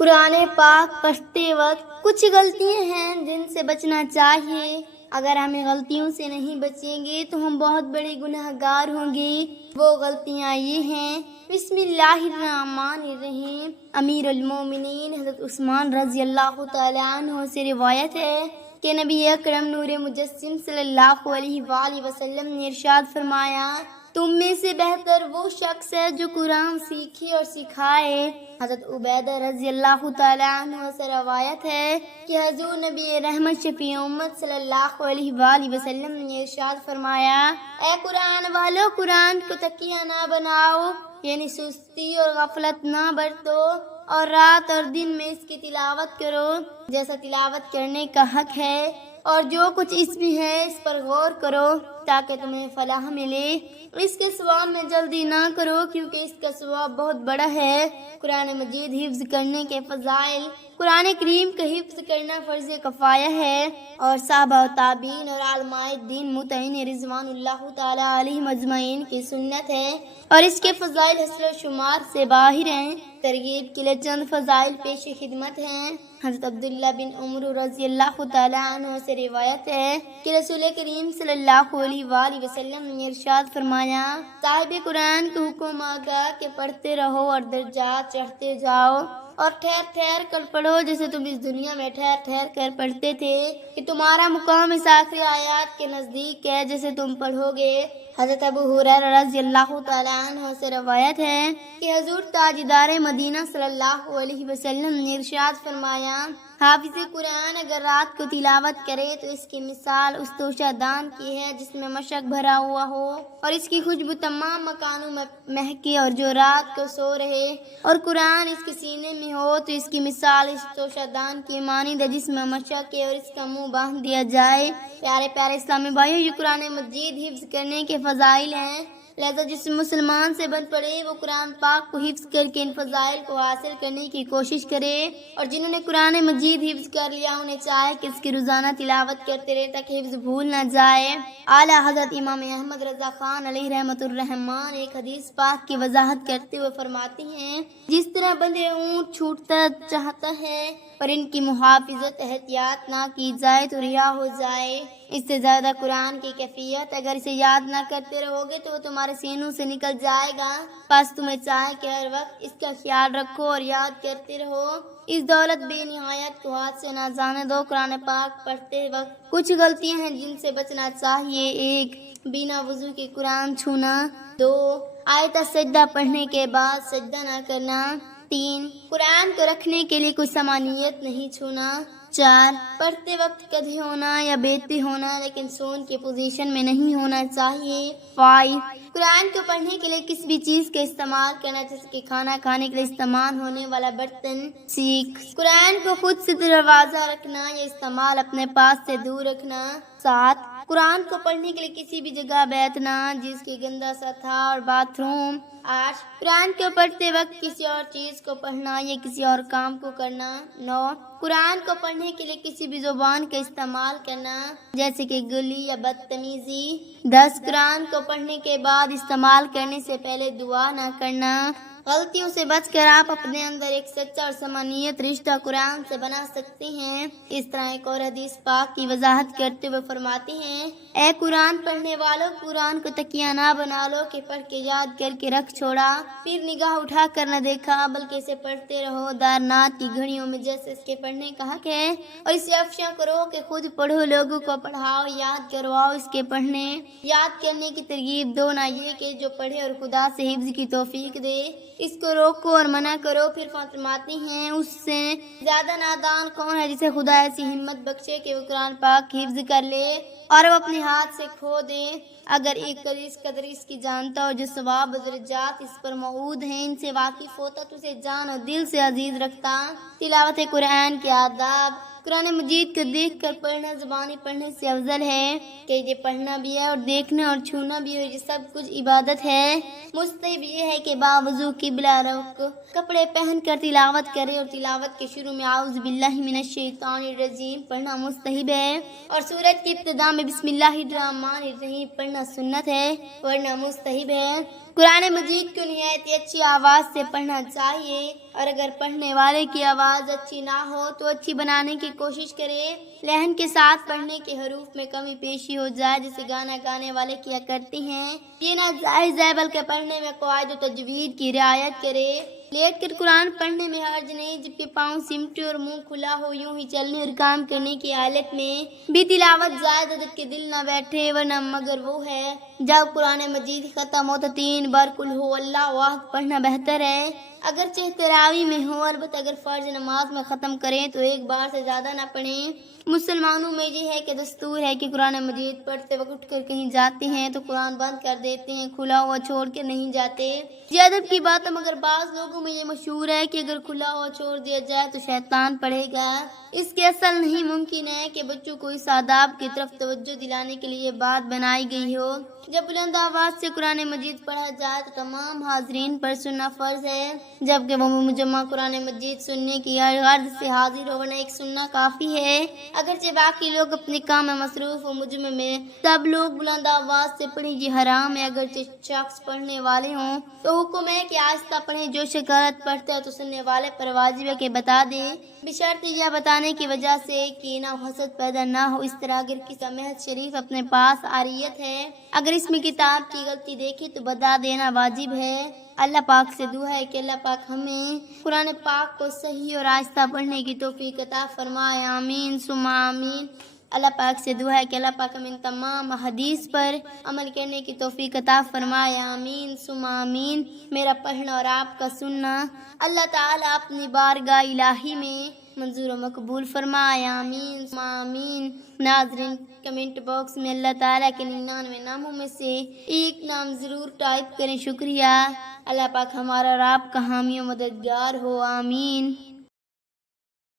قرآن پاک پڑھتے وقت کچھ غلطیاں ہیں جن سے بچنا چاہیے۔ اگر ہمیں غلطیوں سے نہیں بچیں گے تو ہم بہت بڑے گناہ گار ہوں گے۔ وہ غلطیاں یہ ہیں: بسم اللہ الرحمن الرحیم۔ امیر المومنین حضرت عثمان رضی اللہ تعالیٰ عنہ سے روایت ہے کہ نبی اکرم نور مجسم صلی اللہ علیہ وآلہ وسلم نے ارشاد فرمایا: تم میں سے بہتر وہ شخص ہے جو قرآن سیکھے اور سکھائے۔ حضرت عبیدہ رضی اللہ تعالیٰ عنہ سے روایت ہے کہ حضور نبی رحمت شفیع امت صلی اللہ علیہ وآلہ وسلم نے ارشاد فرمایا: اے قرآن والو، قرآن کو تکیہ نہ بناؤ، یعنی سستی اور غفلت نہ برتو، اور رات اور دن میں اس کی تلاوت کرو جیسا تلاوت کرنے کا حق ہے، اور جو کچھ اس میں ہے اس پر غور کرو تاکہ تمہیں فلاح ملے۔ اس کے ثواب میں جلدی نہ کرو کیونکہ اس کا ثواب بہت بڑا ہے۔ قرآن مجید حفظ کرنے کے فضائل: قرآن کریم کا حفظ کرنا فرض کفایہ ہے اور صحابہ و تابعین اور علماء دین متعین رضوان اللہ تعالیٰ علیہم اجمعین کی سنت ہے، اور اس کے فضائل حصر و شمار سے باہر ہیں۔ ترغیب کے لیے چند فضائل پیش خدمت ہیں۔ حضرت عبداللہ بن عمر رضی اللہ تعالیٰ عنہ سے روایت ہے کہ رسول کریم صلی اللہ علیہ وآلہ وسلم نے ارشاد فرمایا: صاحب قرآن کو حکم آگا کہ پڑھتے رہو اور درجات چڑھتے جاؤ، اور ٹھہر ٹھہر کر پڑھو جیسے تم اس دنیا میں ٹھہر ٹھہر کر پڑھتے تھے، کہ تمہارا مقام اس آخری آیات کے نزدیک ہے جیسے تم پڑھو گے۔ حضرت ابو ہریرہ رضی اللہ تعالیٰ عنہ سے روایت ہے کہ حضور تاجدار مدینہ صلی اللہ علیہ وسلم نے ارشاد فرمایا: حافظ قرآن اگر رات کو تلاوت کرے تو اس کی مثال اس توشہ دان کی ہے جس میں مشک بھرا ہوا ہو اور اس کی خوشبو تمام مکانوں میں مہکے، اور جو رات کو سو رہے اور قرآن اس کے سینے میں ہو تو اس کی مثال اس توشہ دان کی مانند ہے جس میں مشک ہے اور اس کا منہ باندھ دیا جائے۔ پیارے پیارے اسلامی بھائیو، یہ قرآن مجید حفظ کرنے کے فضائل ہیں، لہذا جس مسلمان سے بن پڑے وہ قرآن پاک کو حفظ کر کے ان فضائل کو حاصل کرنے کی کوشش کرے، اور جنہوں نے قرآن مجید حفظ کر لیا انہیں چاہے کہ اس کی روزانہ تلاوت کرتے رہے تاکہ حفظ بھول نہ جائے۔ اعلیٰ حضرت امام احمد رضا خان علیہ رحمۃ الرحمان ایک حدیث پاک کی وضاحت کرتے ہوئے فرماتے ہیں: جس طرح بندھے اونٹ چھوٹتا چاہتا ہے اور ان کی محافظت احتیاط نہ کی جائے تو رہا ہو جائے، اس سے زیادہ قرآن کی کیفیت اگر اسے یاد نہ کرتے رہو گے تو وہ تمہارے سینوں سے نکل جائے گا۔ بس تمہیں چاہے کہ ہر وقت اس کا خیال رکھو اور یاد کرتے رہو۔ اس دولت بے نہایت کو ہاتھ سے نہ جانے دو۔ قرآن پاک پڑھتے وقت کچھ غلطیاں ہیں جن سے بچنا چاہیے: 1. بنا وضو کے قرآن چھونا۔ 2. آیت سجدہ پڑھنے کے بعد سجدہ نہ کرنا۔ 3. قرآن کو رکھنے کے لیے کوئی سامانیت نہیں چھونا۔ 4. پڑھتے وقت کدھے ہونا یا بیٹھتے ہونا لیکن سون کی پوزیشن میں نہیں ہونا چاہیے۔ 5. قرآن کو پڑھنے کے لیے کسی بھی چیز کا استعمال کرنا جیسے کہ کھانا کھانے کے لیے استعمال ہونے والا برتن۔ 6. قرآن کو خود سے دروازہ رکھنا یا استعمال اپنے پاس سے دور رکھنا۔ 7. قرآن کو پڑھنے کے لیے کسی بھی جگہ بیٹھنا جس کی گندا سطح اور باتھ روم۔ 8. قرآن کو پڑھتے وقت کسی اور چیز کو پڑھنا یا کسی اور کام کو کرنا۔ 9. قرآن کو پڑھنے کے لیے کسی بھی زبان کا استعمال کرنا جیسے کہ گلی یا بدتمیزی۔ 10. قرآن کو پڑھنے کے بعد استعمال کرنے سے پہلے دعا نہ کرنا۔ غلطیوں سے بچ کر آپ اپنے اندر ایک سچا اور سمانیت رشتہ قرآن سے بنا سکتے ہیں۔ اس طرح ایک اور حدیث پاک کی وضاحت کرتے ہوئے فرماتے ہیں: اے قرآن پڑھنے والوں، قرآن کو تکیہ نہ بنا لو کہ پڑھ کے یاد کر کے رکھ چھوڑا، پھر نگاہ اٹھا کر نہ دیکھا، بلکہ اسے پڑھتے رہو دارنات کی گھڑیوں میں جیسے اس کے پڑھنے کا حق ہے، اور اسے افشاں کرو کہ خود پڑھو، لوگوں کو پڑھاؤ، یاد کرواؤ اس کے پڑھنے۔ یاد کرنے کی ترغیب دو، نہ یہ کہ جو پڑھے اور خدا سے حفظ کی توفیق دے۔ اس کو روکو اور منع کرو۔ پھر فرماتے ہیں: اس سے زیادہ نادان کون ہے جسے خدا ایسی ہمت بخشے کہ وہ قرآن پاک حفظ کر لے اور وہ اپنے ہاتھ سے کھو دے۔ اگر ایک اس قدر اس کی جانتا اور جو ثواب درجات اس پر موعود ہیں ان سے واقف ہوتا تو اسے جان اور دل سے عزیز رکھتا۔ تلاوت قرآن کے آداب: قرآن مجید کو دیکھ کر پڑھنا زبانی پڑھنے سے افضل ہے کہ یہ پڑھنا بھی ہے اور دیکھنا اور چھونا بھی ہے، یہ سب کچھ عبادت ہے۔ مستحب یہ ہے کہ باوضو قبلہ رخ کپڑے پہن کر تلاوت کرے، اور تلاوت کے شروع میں اعوذ باللہ من الشیطان الرجیم پڑھنا مستحب ہے، اور سورت کی ابتدا میں بسم اللہ الرحمن الرحیم پڑھنا سنت ہے ورنہ مستحب ہے۔ قرآن مجید کو نہایت ہی اچھی آواز سے پڑھنا چاہیے، اور اگر پڑھنے والے کی آواز اچھی نہ ہو تو اچھی بنانے کی کوشش کرے۔ لحن کے ساتھ پڑھنے کے حروف میں کمی پیشی ہو جائے جسے گانا گانے والے کیا کرتے ہیں، یہ ناجائز ہے، بلکہ پڑھنے میں قواعد و تجوید کی رعایت کرے۔ لیٹ کر قرآن پڑھنے میں حرج نہیں، جبکہ پاؤں سمٹے اور منہ کھلا ہو یوں ہی چلنے اور کام کرنے کی حالت میں بھی تلاوت زائد جب کہ دل نہ بیٹھے، ورنہ مگر وہ ہے جب قرآن مجید ختم ہو تو 3 بار قل ہو اللہ احد پڑھنا بہتر ہے، اگرچہ تراویح میں ہو، البتہ اگر فرض نماز میں ختم کریں تو 1 بار سے زیادہ نہ پڑھیں۔ مسلمانوں میں یہ ہے کہ دستور ہے کہ قرآن مجید پڑھتے وقت اٹھ کر کہیں جاتے ہیں تو قرآن بند کر دیتے ہیں، کھلا ہوا چھوڑ کے نہیں جاتے۔ یہ ادب کی بات ہے، مگر بعض لوگوں میں یہ مشہور ہے کہ اگر کھلا ہوا چھوڑ دیا جائے تو شیطان پڑھے گا۔ اس کے اصل نہیں ممکن ہے کہ بچوں کو اس آداب کی طرف توجہ دلانے کے لیے بات بنائی گئی ہو۔ جب بلند آواز سے قرآن مجید پڑھا جائے تو تمام حاضرین پر سننا فرض ہے، جبکہ وہ مجمع قرآن مجید سننے کی غرض سے حاضر ہو، ورنہ ایک سننا کافی ہے۔ اگرچہ باقی لوگ اپنے کام میں مصروف ہو، مجمع میں سب لوگ بلند آواز سے پڑھیں یہ حرام ہے، اگرچہ شخص پڑھنے والے ہوں تو حکم ہے کہ آہستہ پڑھیں، جو شخص غلط پڑھتا ہے تو سننے والے پر واجب ہے کہ بتا دے، بشرط یہ بتانے کی وجہ سے کینہ و حسد پیدا نہ ہو۔ اس طرح اگر کی سماعت شریف اپنے پاس عاریت ہے، اگر اس میں کتاب کی غلطی دیکھے تو بتا دینا واجب ہے۔ اللہ پاک سے دعا ہے کہ اللہ پاک ہمیں قرآن پاک کو صحیح اور آہستہ پڑھنے کی توفیق عطا فرمائے، آمین ثم آمین۔ اللہ پاک سے دعا ہے کہ اللہ پاک ہمیں تمام حدیث پر عمل کرنے کی توفیق عطا فرمائے، آمین ثم آمین۔ میرا پڑھنا اور آپ کا سننا اللہ تعالیٰ اپنی بارگاہ الہی میں منظور و مقبول فرمائے، آمین ثم آمین۔ ناظرین، کمنٹ باکس میں اللہ تعالیٰ کے 99 ناموں میں سے ایک نام ضرور ٹائپ کریں، شکریہ۔ اللہ پاک ہمارا اور آپ کا حامی و مددگار ہو، آمین۔